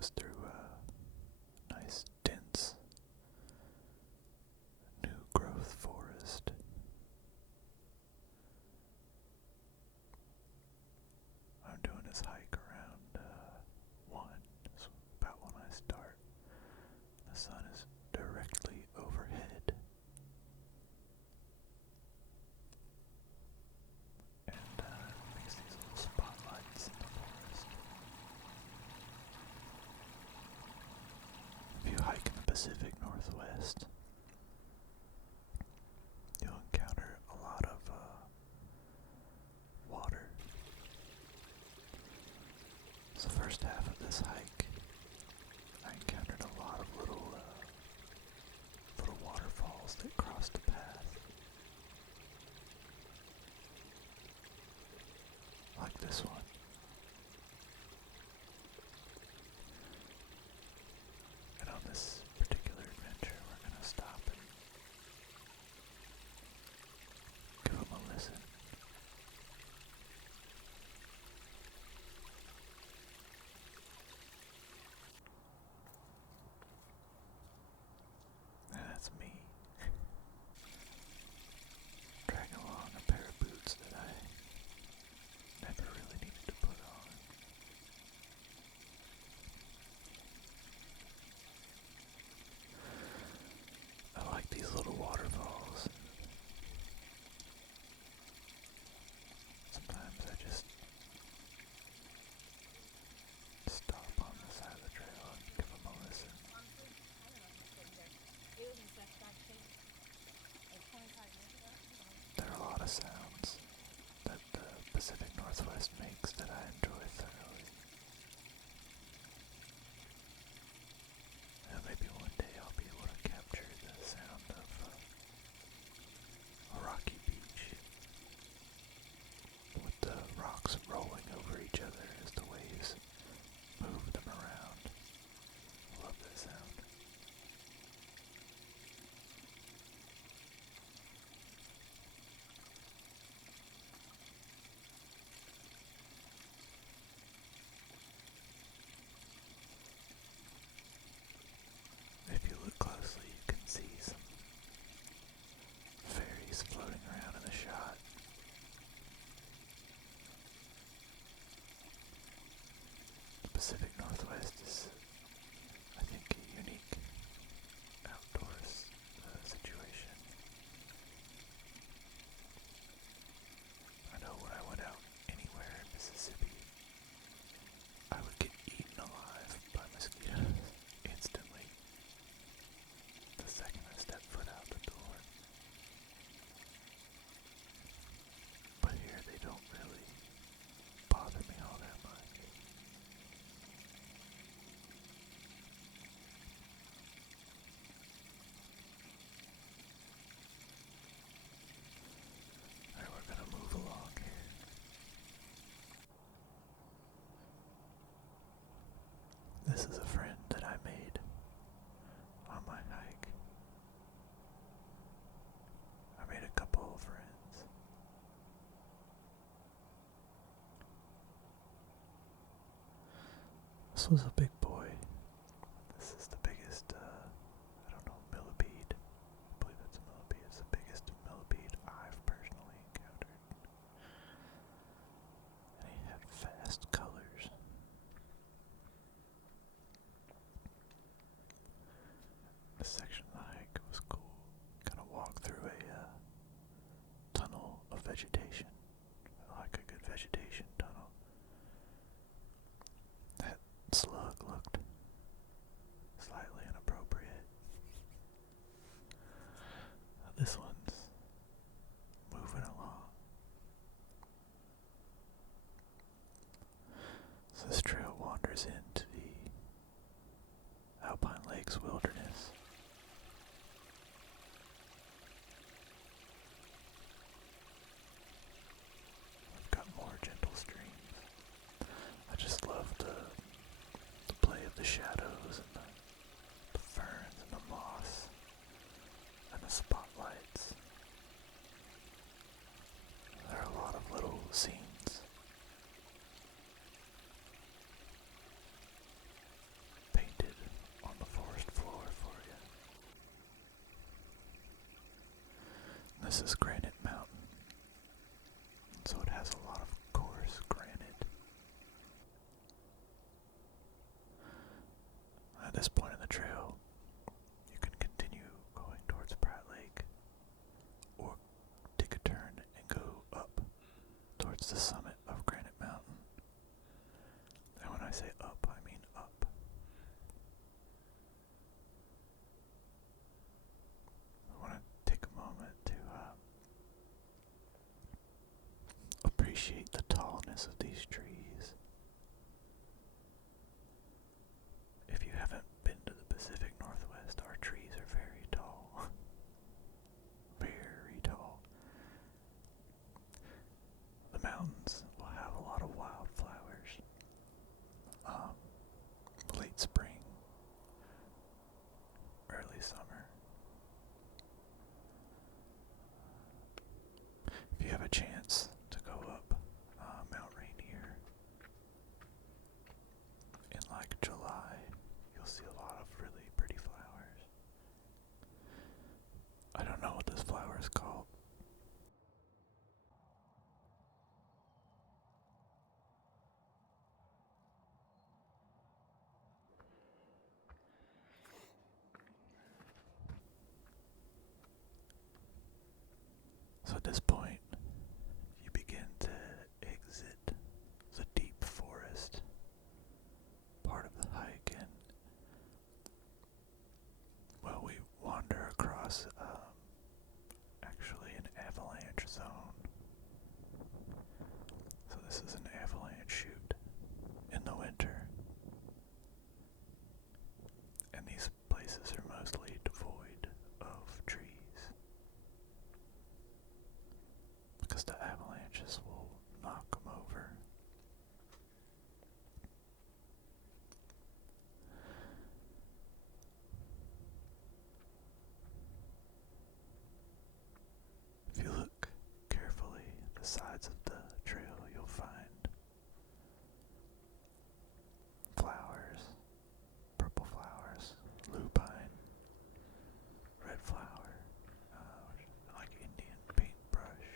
goes through a nice dense new growth forest. I'm doing this hike around 1. It's about when I start. The sun is directly overhead. And makes these little spotlights in the forest. If you hike in the Pacific Northwest, you'll encounter a lot of water. So the first half of this hike, I encountered a lot of little waterfalls that crossed the path. Like this one. And on this particular adventure, we're going to stop and give them a listen. And that's me. Dragging along a pair of boots that I never really needed to put on. I like these little waterfalls. Sometimes I just stop on the side of the trail and give them a listen. There are a lot of sounds that the Pacific Northwest makes that I enjoy thoroughly. And maybe one day I'll be able to capture the sound of a rocky beach with the rocks rolling over each other as the waves move them around. I love that sound. If you look closely, you can see some fairies floating around in the shot. The Pacific Northwest is, I think, a unique outdoors situation. I know when I went out anywhere in Mississippi, I would get eaten alive by mosquitoes instantly the second I stepped foot out the door. But here they don't really bother me all that much. Alright, we're gonna move along here. This is a friend that I made on my hike. I made a couple of friends. This was a big boy. This is the biggest, I don't know, millipede. I believe it's a millipede. It's the biggest millipede I've personally encountered. And he had fast colors. This section of the hike was cool. Kind of walk through a tunnel of vegetation. I like a good vegetation tunnel. That slug looked slightly inappropriate. This one's moving along. So this trail wanders into the Alpine Lakes Wilderness. I've got more gentle streams. I just love the play of the shadows and the ferns and the moss and the spotlights. There are a lot of little scenes This is Granite Mountain, so it has a lot of coarse granite. At this point in the trail, you can continue going towards Pratt Lake, or take a turn and go up towards the summit of Granite Mountain. And when I say up, I mean up. I want to take a moment to appreciate the tallness of these trees. If you haven't been to the Pacific Northwest, our trees are very tall. Very tall. The mountains will have a lot of wildflowers. Late spring, early summer. If you have a chance to go up Mount Rainier in like July, you'll see a lot of really pretty flowers. I don't know what this flower is called. So at this point, you begin to exit the deep forest part of the hike, and well, we wander across actually an avalanche zone. So this is an avalanche chute in the winter, and these places are mostly devoid of trees because the avalanches will knock them over. If you look carefully at the sides of the trail, you'll find flowers, purple flowers, lupine, red flower, like Indian paintbrush,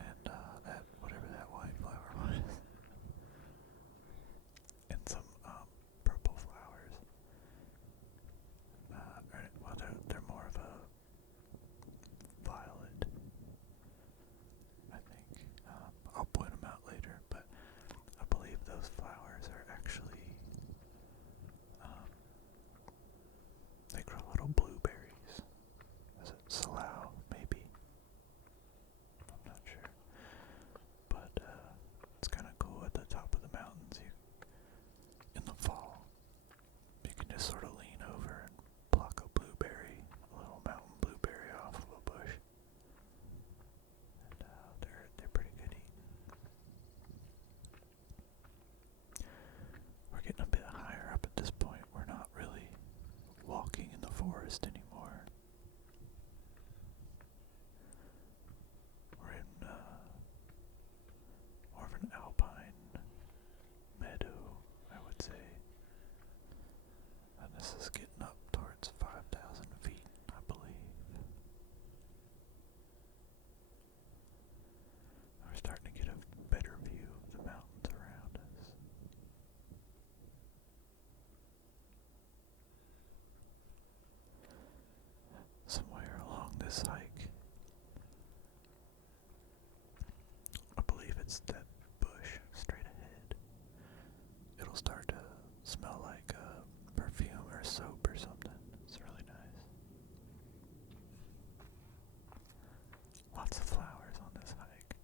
and that, whatever that white flower was, and some purple flowers. Well, they're more of a violet, I think. I'll point them out later, but I believe those flowers are actually, they grow little blueberries. Is it Salau, maybe? I'm not sure. But it's kind of cool at the top of the mountains. In the fall, you can just sort of lean over and pluck a blueberry, a little mountain blueberry off of a bush. And they're pretty good eating. We're getting a bit higher up at this point. We're not really walking in the forest anymore. We're in more of an alpine meadow, I would say. And this is getting up towards 5,000 feet, I believe. We're starting to get a better view of the mountains around us. Somewhere along this hike, I believe it's that bush straight ahead, it'll start to smell like perfume or soap or something. It's really nice. Lots of flowers on this hike.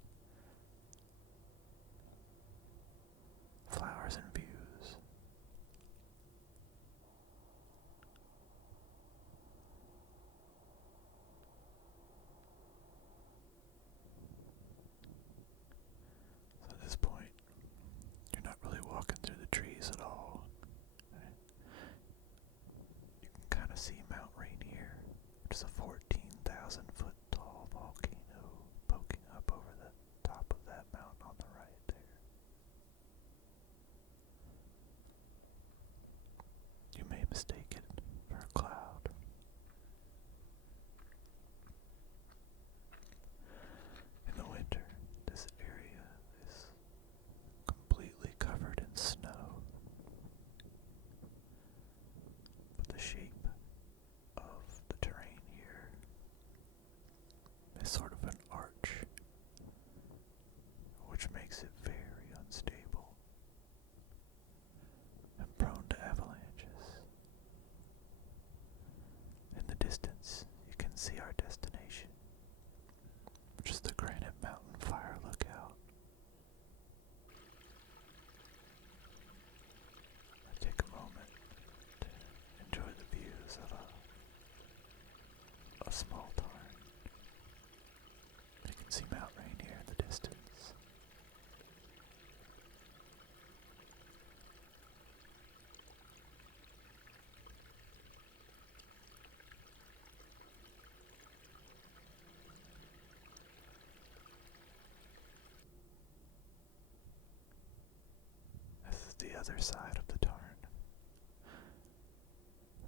Flowers and views. the other side of the tarn.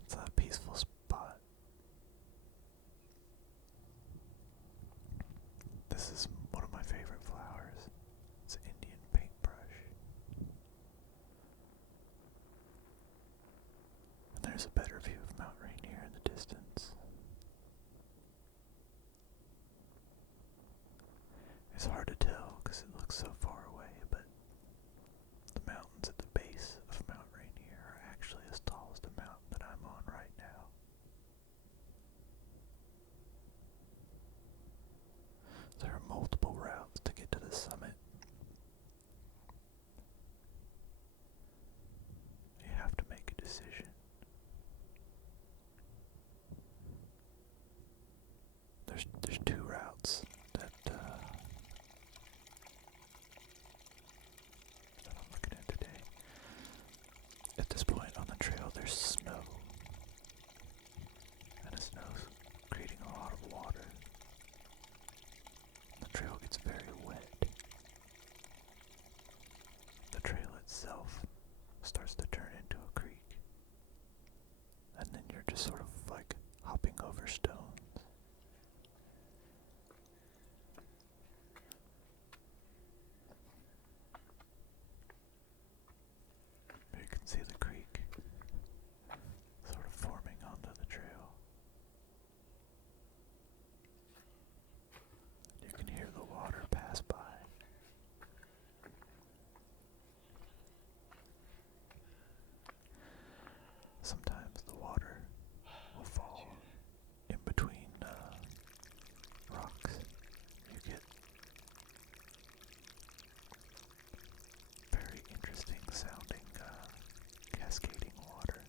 It's a peaceful spot. This is one of my favorite flowers. It's Indian paintbrush. And there's a better view of Mount Rainier in the distance. It's hard to tell because it looks so far away, but the mountains at the base of Mount Rainier are actually as tall as the mountain that I'm on right now. There are multiple routes to get to the summit. You have to make a decision. There's two routes that I'm looking at today. At this point on the trail, there's snow, and the snow's creating a lot of water. The trail gets very wet. The trail itself starts to turn into a creek, and then you're just sort of like hopping over stones. You can see the creek sort of forming onto the trail. You can hear the water pass by. Sometimes the water will fall in between rocks. You get very interesting sounding cascading water.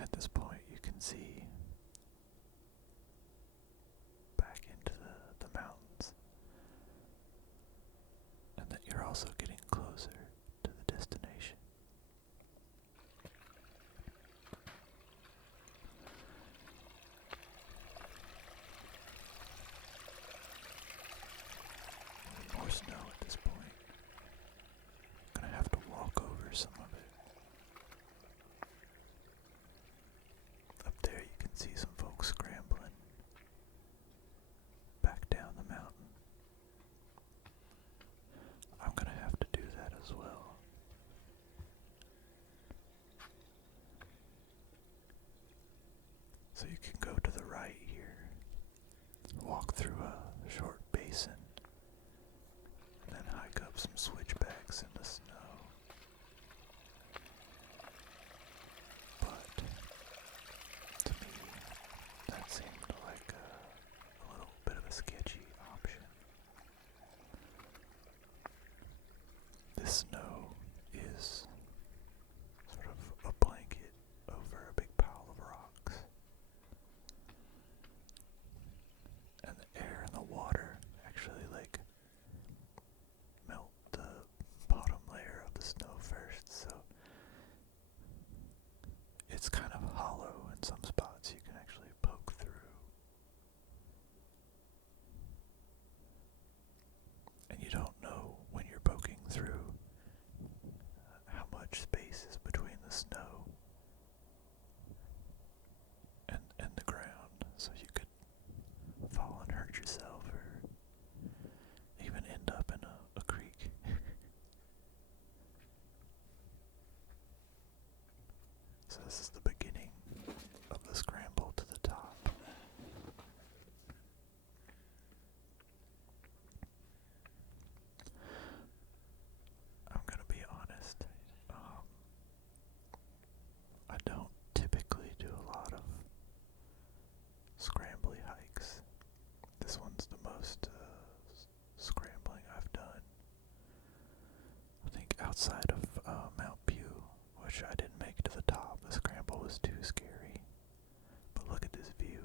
At this point you can see back into the mountains, and that you're also getting closer to the destination. More snow at this point. I'm gonna have to walk over some of it. Up there you can see some folks scrambling back down the mountain. I'm gonna have to do that as well. So you can go to the right here, walk through a short basin, and then hike up some switchbacks in the snow. But to me, that seemed like a little bit of a sketchy option. This snow is sort of a blanket over a big pile of rocks. And the air and the water actually like melt the bottom layer of the snow first, so it's kind of hollow in some spots. You can actually poke through. And you don't know when you're poking through how much space is between the snow and the ground, so you could fall and hurt yourself or even end up in a creek. So this is the beginning of the scramble to the top. I'm gonna be honest. I don't typically do a lot of scrambly hikes. This one's the most scrambling I've done. I think outside of Mount Pew, which I didn't make it to the top, the scramble was too scary. But look at this view.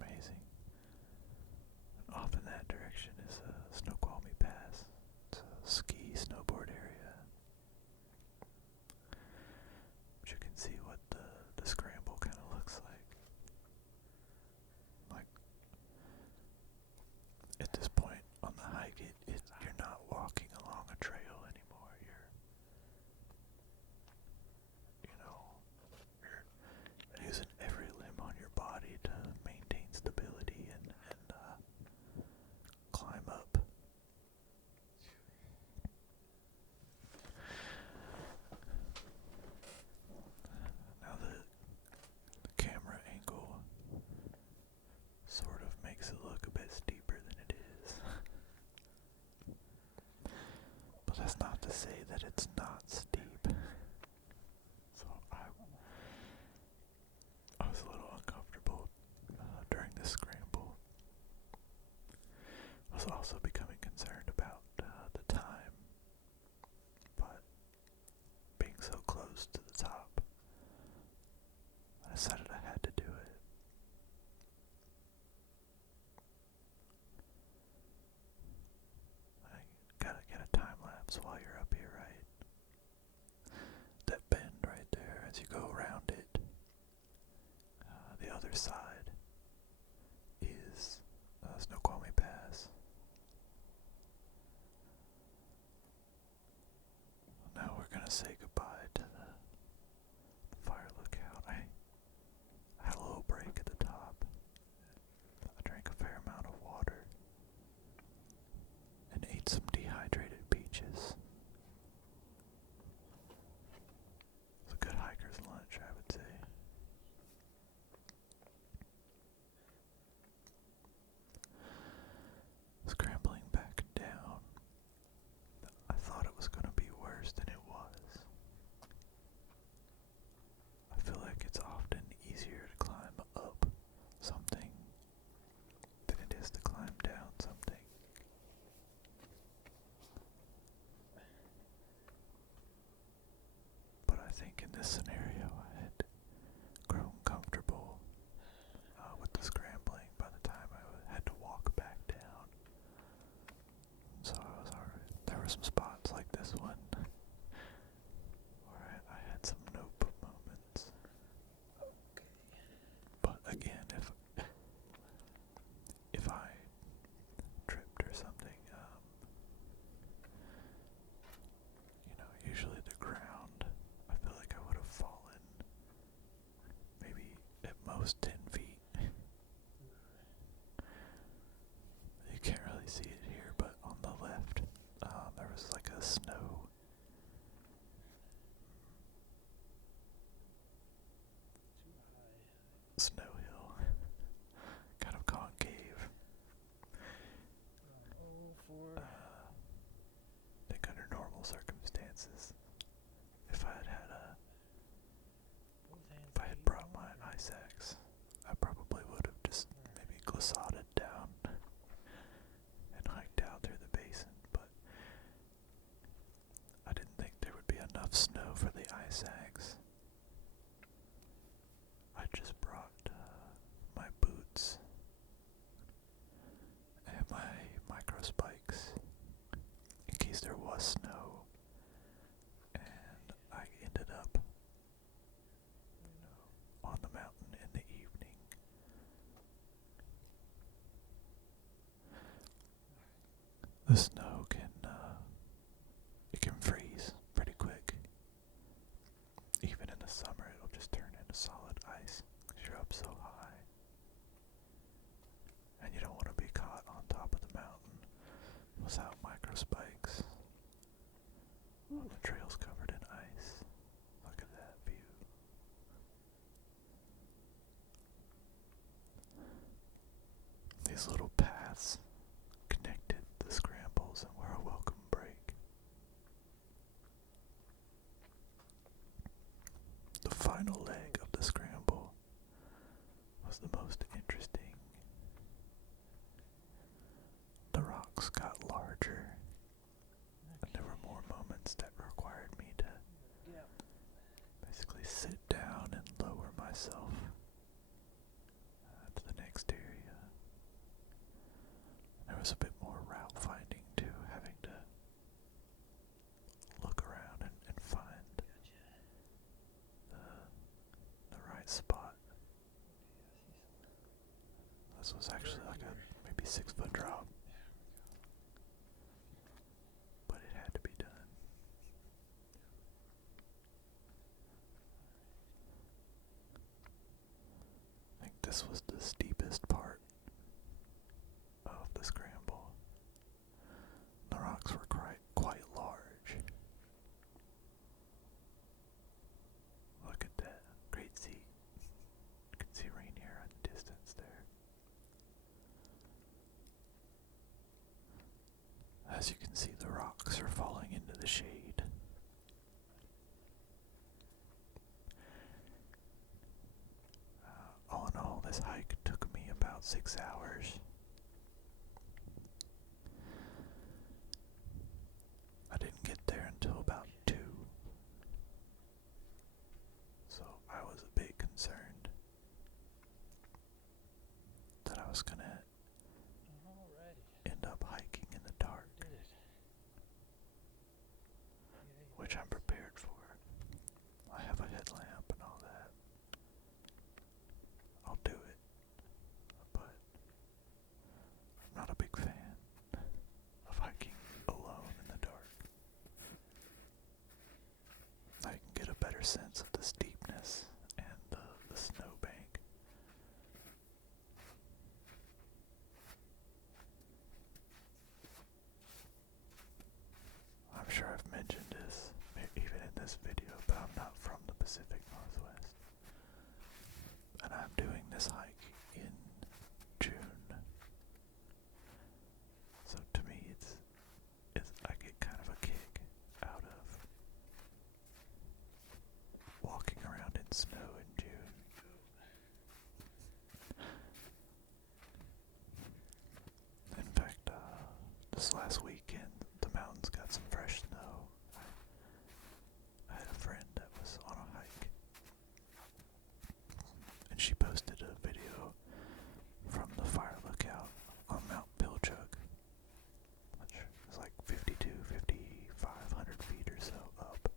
Amazing. And off in that direction is Snoqualmie Pass. It's a ski snowboard area. But you can see That's not to say that it's not steep. So I was a little uncomfortable during this scramble. I was also becoming concerned about the time, but being so close to the top, I decided I had to do it. I gotta get a time lapse while you're up here, right? That bend right there as you go around it. The other side is Snoqualmie Pass. Now we're gonna say goodbye to the fire lookout. I had a little break at the top. I drank a fair amount of water and ate some dehydrated peaches. It's a good hiker's lunch, I would say. Scrambling back down, I thought it was going to be worse than it was. I feel like it's often easier to climb up something than it is to climb down something. But I think in this scenario I had grown comfortable with the scrambling by the time I had to walk back down. So I was alright. There were some spots like this one where I had some nope moments. But again, if I tripped or something, usually the ground, I feel like I would have fallen maybe at most 10 feet. You can't really see it here, but on the left, there was like a snow hill, kind of concave. I think under normal circumstances, if I had brought my ice axe, I probably would have just maybe glissaded down and hiked out through the basin, but I didn't think there would be enough snow for the ice axe. I just brought my boots and my micro spikes in case there was snow, and I ended up on the mountain in the evening. The snow it can freeze pretty quick. Even in the summer, it'll just turn into solid ice because you're up so high. And you don't want to be caught on top of the mountain without micro spikes. Oh, the trail's covered in ice. Look at that view. These little paths connected the scrambles and were a welcome break. The final leg of the scramble was the most interesting. The rocks got larger, and there were more moments that required me to basically sit down and lower myself to the next area. There was a bit more route finding too, having to look around and find the right spot. This was actually like a maybe 6-foot drop, but it had to be done. I think this was the steepest part of the scramble. The rocks were quite large. Look at that. Great seat. You can see Rainier in the distance there. As you can see, the rocks are falling into the shade. All in all, this hike took me about 6 hours. I didn't get there until about 2. So I was a bit concerned that I was gonna end up hiking in the dark, which I'm prepared for. I have a headlamp and all that. I'll do it, but I'm not a big fan of hiking alone in the dark. I can get a better sense of the steepness and the snowbank. I'm sure I've mentioned this even in this video, but I'm not from the Pacific Northwest. And I'm doing this hike in June. So to me it's I get kind of a kick out of walking around in snow in June. In fact, this last weekend the mountains got some fresh snow. I had a friend that was on a hike, and she posted a video from the fire lookout on Mount Pilchuck, which is like 5,500 feet or so up.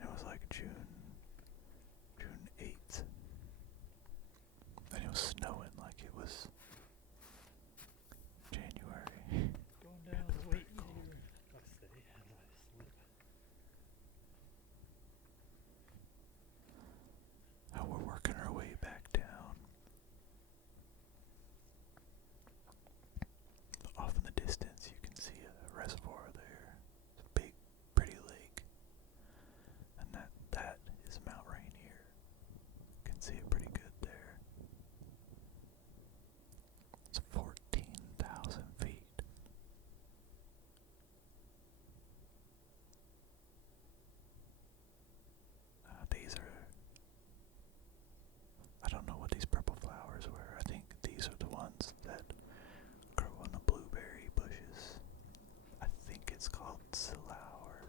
And it was like June 8th, and it was snowing like it was January. Going down the way here. Let's see, how do I slip? How we're working our way back down. Off in the distance, you can see a reservoir there. It's a big, pretty lake, and that is Mount Rainier. You can see it pretty good there. It's 14,000 feet. These are, I don't know what these purple flowers were. I think these are the ones that grow on the blueberry bushes. I think it's called Silao or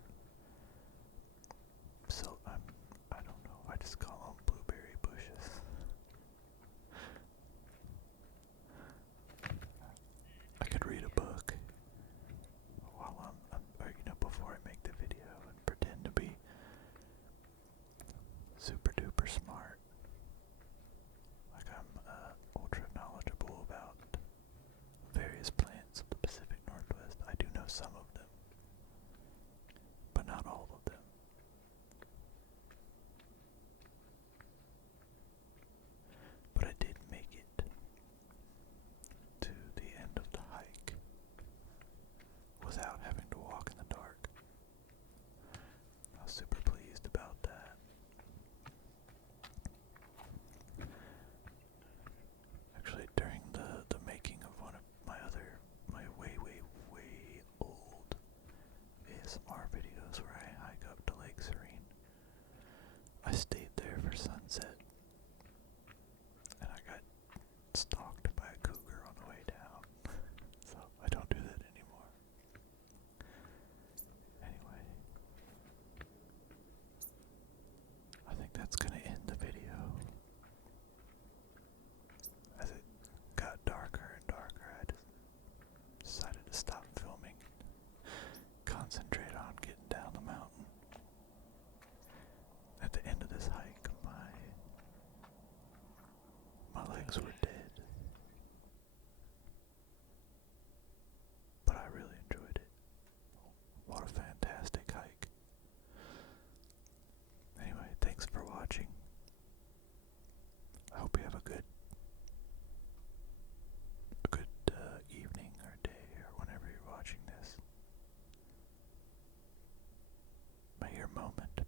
I don't know. I just call them blueberry bushes. I could read a book while or, before I make the video and pretend to be super duper smart. Like I'm ultra knowledgeable about various plants of the Pacific Northwest. I do know some of them, but not all of them. But I did make it to the end of the hike without having to walk in the dark. I was super pleased about that. Actually, during the making of one of my way old ASMR videos where I hike up to Lake Serene, I stayed there for sunset, and I got stalked by a cougar on the way down. So I don't do that anymore. Anyway, I think that's gonna end the video. As it got darker and darker, I just decided to stop filming, concentrate on getting down the mountain. At the end of this hike, my legs were dead, but I really enjoyed it. What a fantastic hike. Anyway, thanks for watching. I hope you have a good evening or day or whenever you're watching this. May your moment